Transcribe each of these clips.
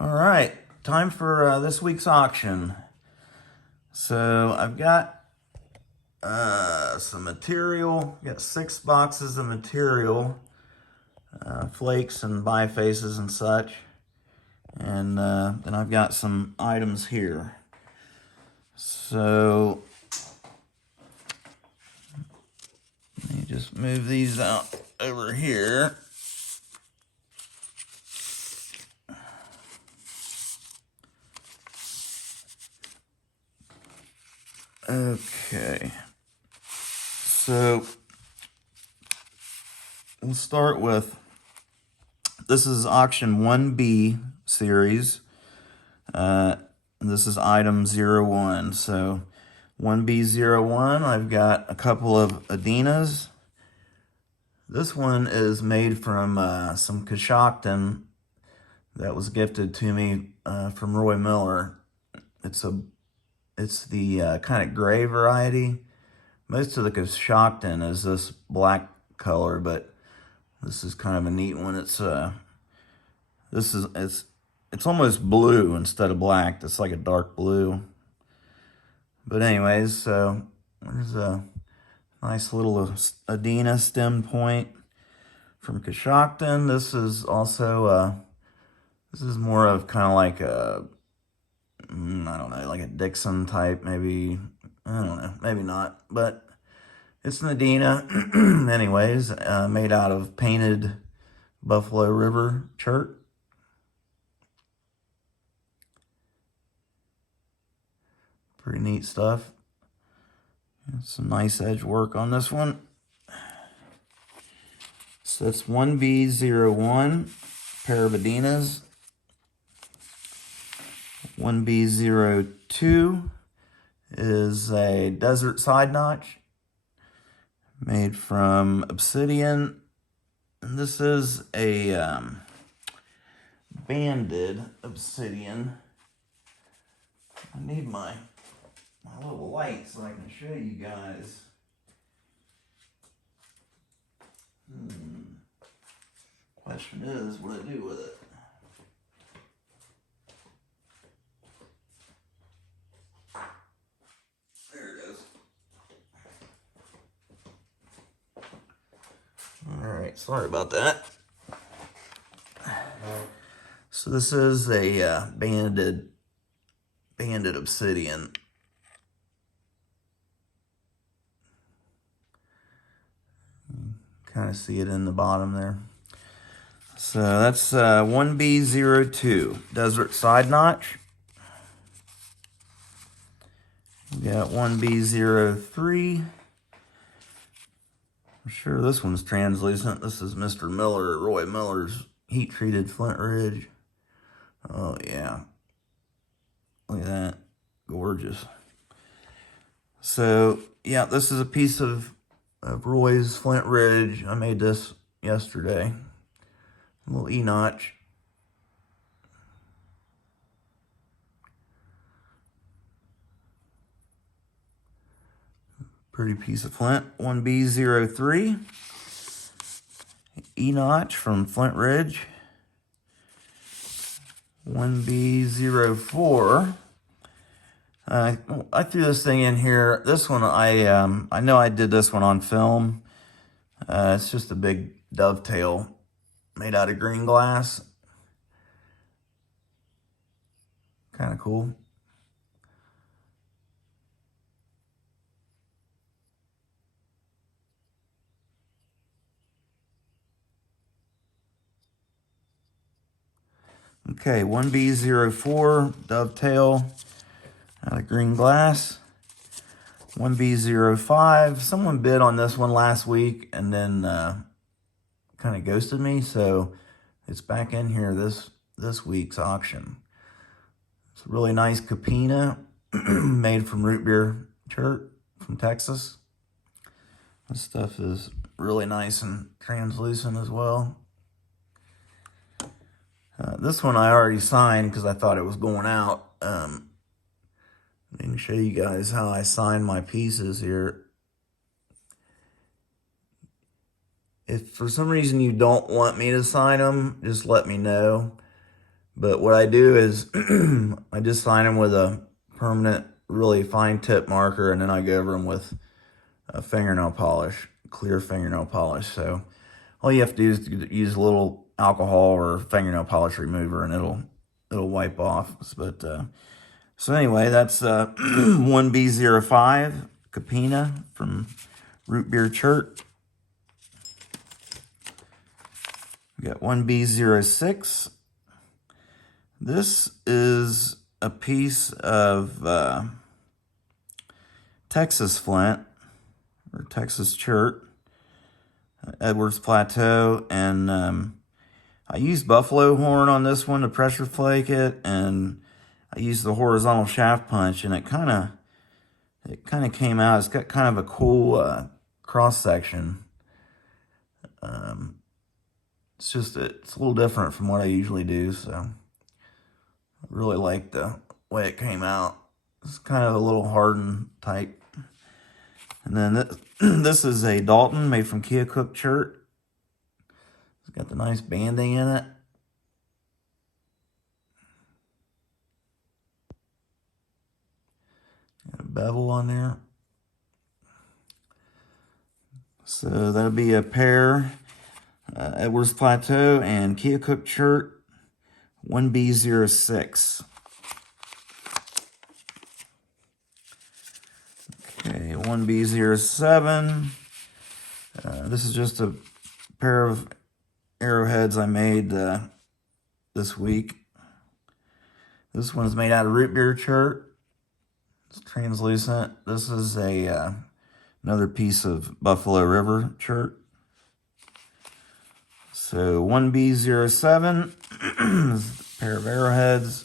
All right, time for this week's auction. So I've got some material. Got 6 boxes of material, flakes and bifaces and such. And then I've got some items here. So let me just move these out over here. Okay. So we'll start with, this is auction 1B series. This is item 01. So 1B01, I've got a couple of Adinas. This one is made from some Coshocton that was gifted to me from Roy Miller. It's the kind of gray variety. Most of the Coshocton is this black color, but this is kind of a neat one. It's almost blue instead of black. It's like a dark blue. But anyways, so there's a nice little Adina stem point from Coshocton. This is also this is more of kind of like a, I don't know, like a Dixon type, maybe. I don't know, maybe not, but it's an Adina. Anyways, made out of painted Buffalo River chert. Pretty neat stuff. Some nice edge work on this one. So that's 1B01, pair of Adinas. 1B02 is a desert side notch made from obsidian. And this is a banded obsidian. I need my little light so I can show you guys. Question is, what do I do with it? There it is. Alright, sorry about that. So this is a banded obsidian. Kind of see it in the bottom there. So that's 1B02, desert side notch. We got 1B03. I'm sure this one's translucent. This is Mr. Miller, Roy Miller's heat treated Flint Ridge. Oh yeah. Look at that. Gorgeous. So yeah, this is a piece of Roy's Flint Ridge. I made this yesterday. A little E-notch. Pretty piece of flint. 1B03. E-notch from Flint Ridge. 1B04. I threw this thing in here. This one, I know I did this one on film. It's just a big dovetail made out of green glass. Kind of cool. Okay, 1B04 dovetail out of green glass. 1B05. Someone bid on this one last week and then kind of ghosted me, so it's back in here this week's auction. It's a really nice Capina made from root beer chert from Texas. This stuff is really nice and translucent as well. This one I already signed because I thought it was going out. I can show you guys how I sign my pieces here. If for some reason you don't want me to sign them, just let me know. But what I do is I just sign them with a permanent, really fine tip marker, and then I go over them with a fingernail polish, clear fingernail polish. So all you have to do is use a little alcohol or fingernail polish remover, and it'll wipe off. But so anyway, that's 1B05 Capina from Root Beer Chert. We got 1B06. This is a piece of Texas flint or Texas chert, Edwards Plateau, and I used buffalo horn on this one to pressure flake it, and I used the horizontal shaft punch, and it kind of came out. It's got kind of a cool cross section. It's a little different from what I usually do, so I really like the way it came out. It's kind of a little hardened type. And then this is a Dalton made from Keokuk chert. It's got the nice banding in it. Got a bevel on there. So that'll be a pair, Edwards Plateau and Keokuk chert, 1B06. Okay, 1B07. This is just a pair of arrowheads I made this week. This one's made out of root beer chert. It's translucent. This is another piece of Buffalo River chert. So 1B07 is a pair of arrowheads,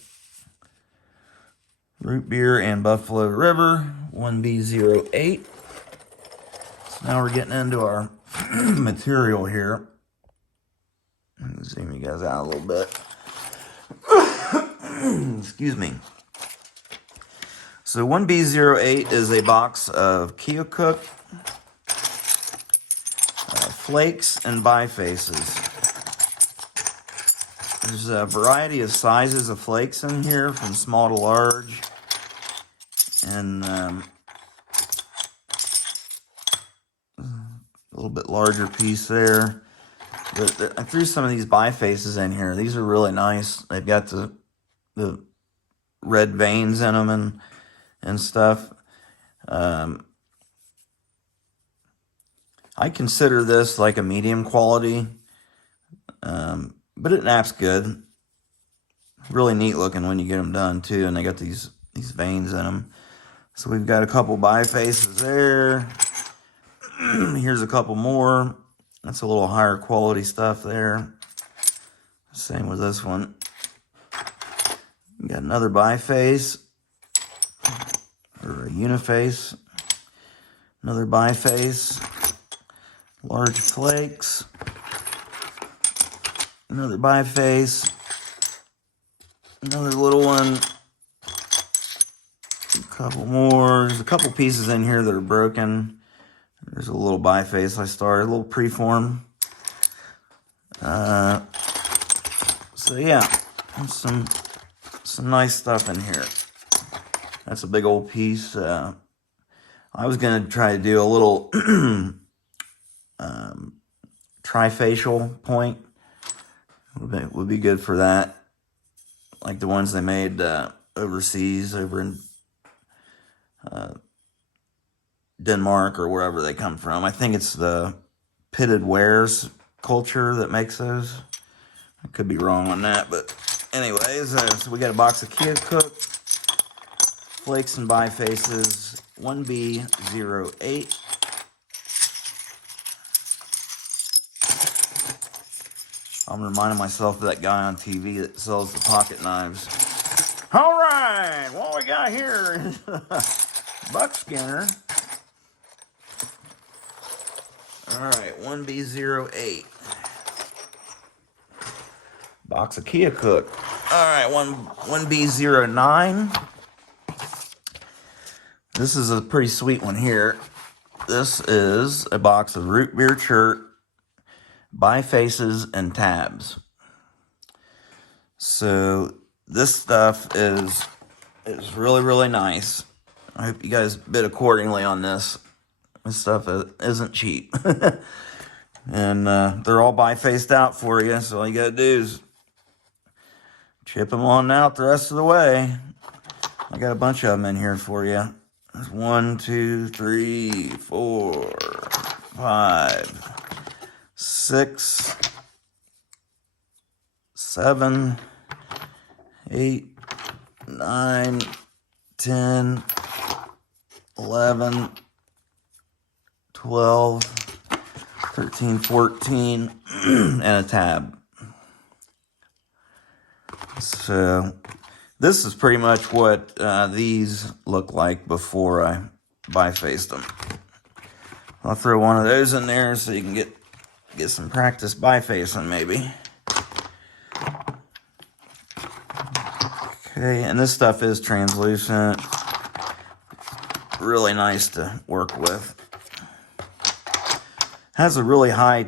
root beer and Buffalo River. 1B08. So now we're getting into our material here. Zoom you guys out a little bit. Excuse me. So 1B08 is a box of Keokuk flakes and bifaces. There's a variety of sizes of flakes in here, from small to large, and a little bit larger piece there. I threw some of these bifaces in here. These are really nice. They've got the red veins in them and stuff. I consider this like a medium quality, but it naps good. Really neat looking when you get them done too, and they got these veins in them. So we've got a couple bifaces there. Here's a couple more. That's a little higher quality stuff there. Same with this one. We got another biface, or a uniface. Another biface. Large flakes. Another biface. Another little one. A couple more. There's a couple pieces in here that are broken. There's a little biface I started, a little preform. So yeah, some nice stuff in here. That's a big old piece. I was gonna try to do a little trifacial point. Would be good for that, like the ones they made overseas, over in Denmark or wherever they come from. I think it's the Pitted Wares culture that makes those. I could be wrong on that, but anyways, so we got a box of Keokuk flakes and bifaces, 1B08. I'm reminding myself of that guy on TV that sells the pocket knives. All right, what we got here is Buck Skinner. All right, 1B08. Box of Keokuk. All right, 1B09. This is a pretty sweet one here. This is a box of root beer chert, bifaces, and tabs. So this stuff is really, really nice. I hope you guys bid accordingly on this. This stuff isn't cheap. And they're all bifaced out for you, so all you gotta do is chip them on out the rest of the way. I got a bunch of them in here for you. There's 1, 2, 3, 4, 5, 6, 7, 8, 9, 10, 11, 12, 13, 14, and a tab. So this is pretty much what these look like before I bifaced them. I'll throw one of those in there so you can get some practice bifacing maybe. Okay, and this stuff is translucent. Really nice to work with. Has a really high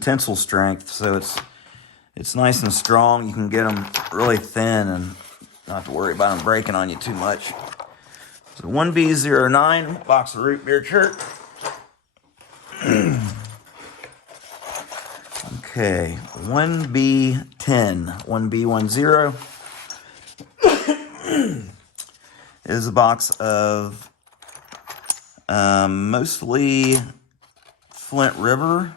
tensile strength, so it's nice and strong. You can get them really thin and not have to worry about them breaking on you too much. So 1B09, box of root beer chert. Okay, 1B10, 1B10 is a box of mostly Flint River.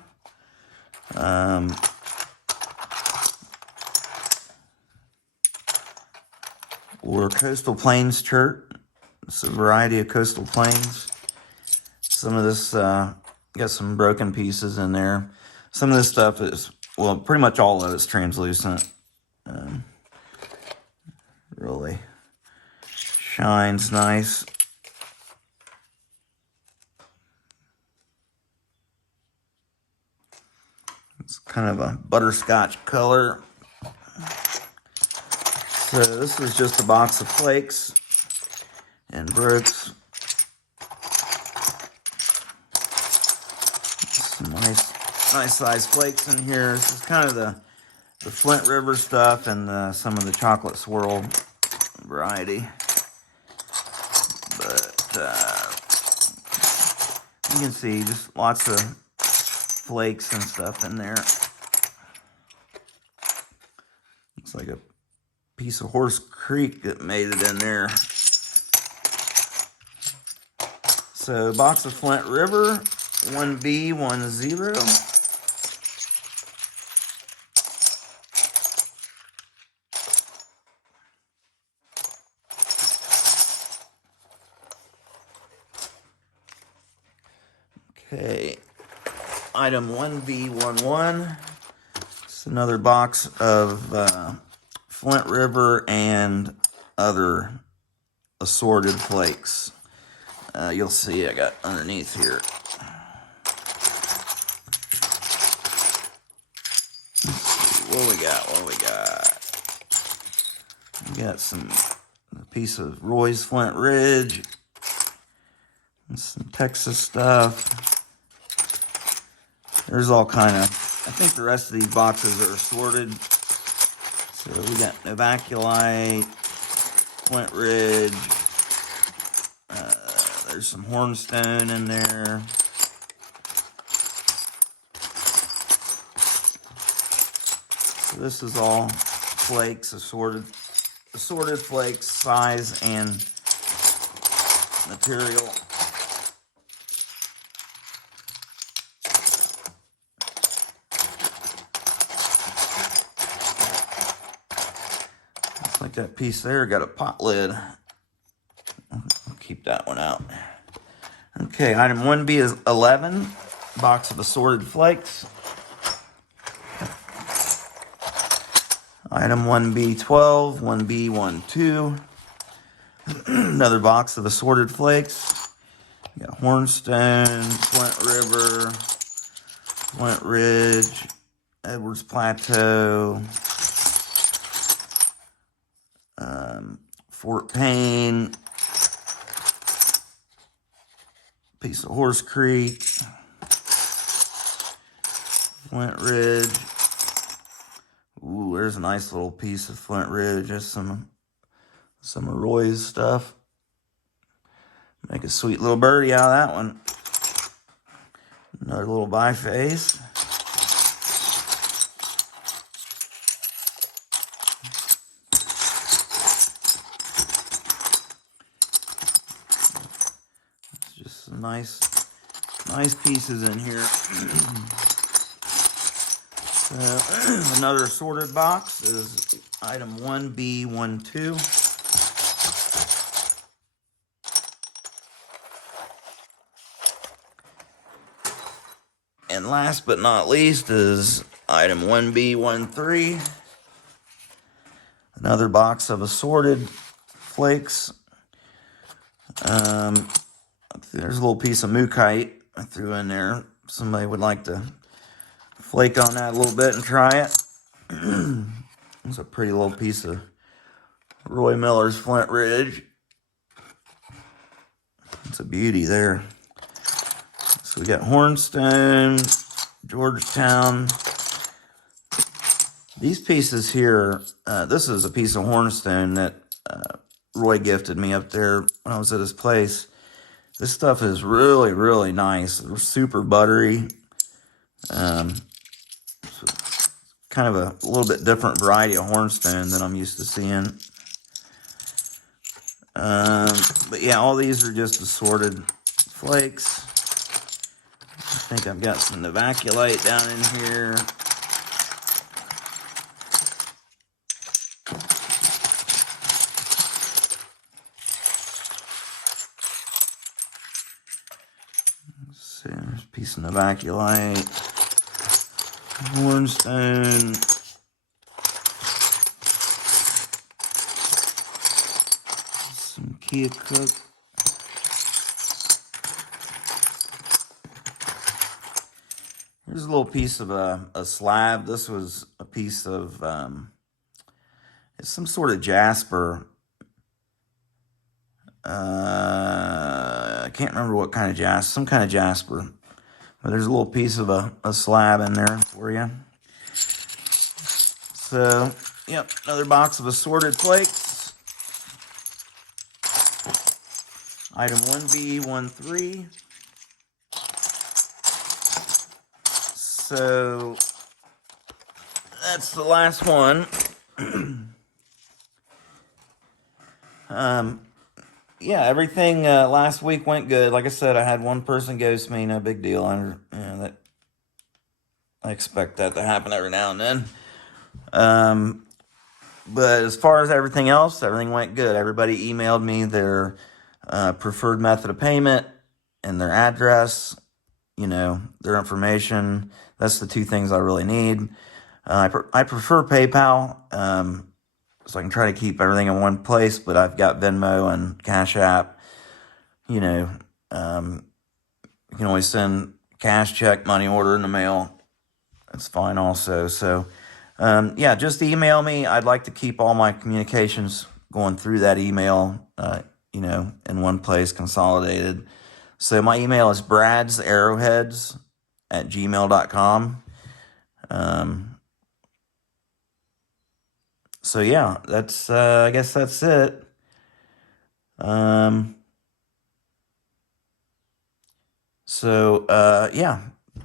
Or Coastal Plains chert. It's a variety of Coastal Plains. Some of this got some broken pieces in there. Some of this stuff is, well, pretty much all of it's translucent. Really shines nice. It's kind of a butterscotch color. So this is just a box of flakes and brooks. Some nice size flakes in here. This is kind of the Flint River stuff and some of the chocolate swirl variety. But you can see just lots of flakes and stuff in there. Looks like a piece of Horse Creek that made it in there. So box of Flint River, 1B10. Okay, item 1B11. It's another box of Flint River and other assorted flakes. You'll see I got underneath here. What we got? We got a piece of Roy's Flint Ridge and some Texas stuff. There's all kind of, I think the rest of these boxes are assorted. So we got Novaculite, Flint Ridge, there's some Hornstone in there. So this is all flakes, assorted flakes, size and material. Looks like that piece there got a pot lid. I'll keep that one out. Okay, item 1B is 11, box of assorted flakes. Item 1B12, 1B12, another box of assorted flakes. You got Hornstone, Flint River, Flint Ridge, Edwards Plateau, Fort Payne, piece of Horse Creek, Flint Ridge. Ooh, Ooh, there's a nice little piece of Flint Ridge. Just some of Roy's stuff. Make a sweet little birdie out of that one. Another little biface. It's just some nice pieces in here. So, another sorted box is item 1B12. And last but not least is item 1B13. Another box of assorted flakes. There's a little piece of Mookite I threw in there. Somebody would like to flake on that a little bit and try it. It's a pretty little piece of Roy Miller's Flint Ridge. It's a beauty there. So we got Hornstone, Georgetown. These pieces here, this is a piece of Hornstone that Roy gifted me up there when I was at his place. This stuff is really, really nice. It's super buttery. Kind of a little bit different variety of Hornstone than I'm used to seeing. But yeah, all these are just assorted flakes. I think I've got some Novaculite down in here. Let's see, there's a piece of Novaculite, Hornstone, some Keokuk. Here's a little piece of a slab. This was a piece of, it's some sort of jasper. I can't remember what kind of jasper, some kind of jasper. But there's a little piece of a slab in there for you. So, yep, another box of assorted flakes. Item 1B13. So, that's the last one. Yeah, everything last week went good. Like I said, I had one person ghost me, no big deal. I expect that to happen every now and then. But as far as everything else, everything went good. Everybody emailed me their preferred method of payment and their address, their information. That's the two things I really need. I prefer PayPal, so I can try to keep everything in one place, but I've got Venmo and Cash App. You can always send cash, check, money order in the mail. That's fine also. So, yeah, just email me. I'd like to keep all my communications going through that email, in one place, consolidated. So my email is bradsarrowheads@gmail.com. So yeah, that's, I guess that's it. Yeah,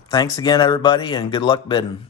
thanks again, everybody, and good luck bidding.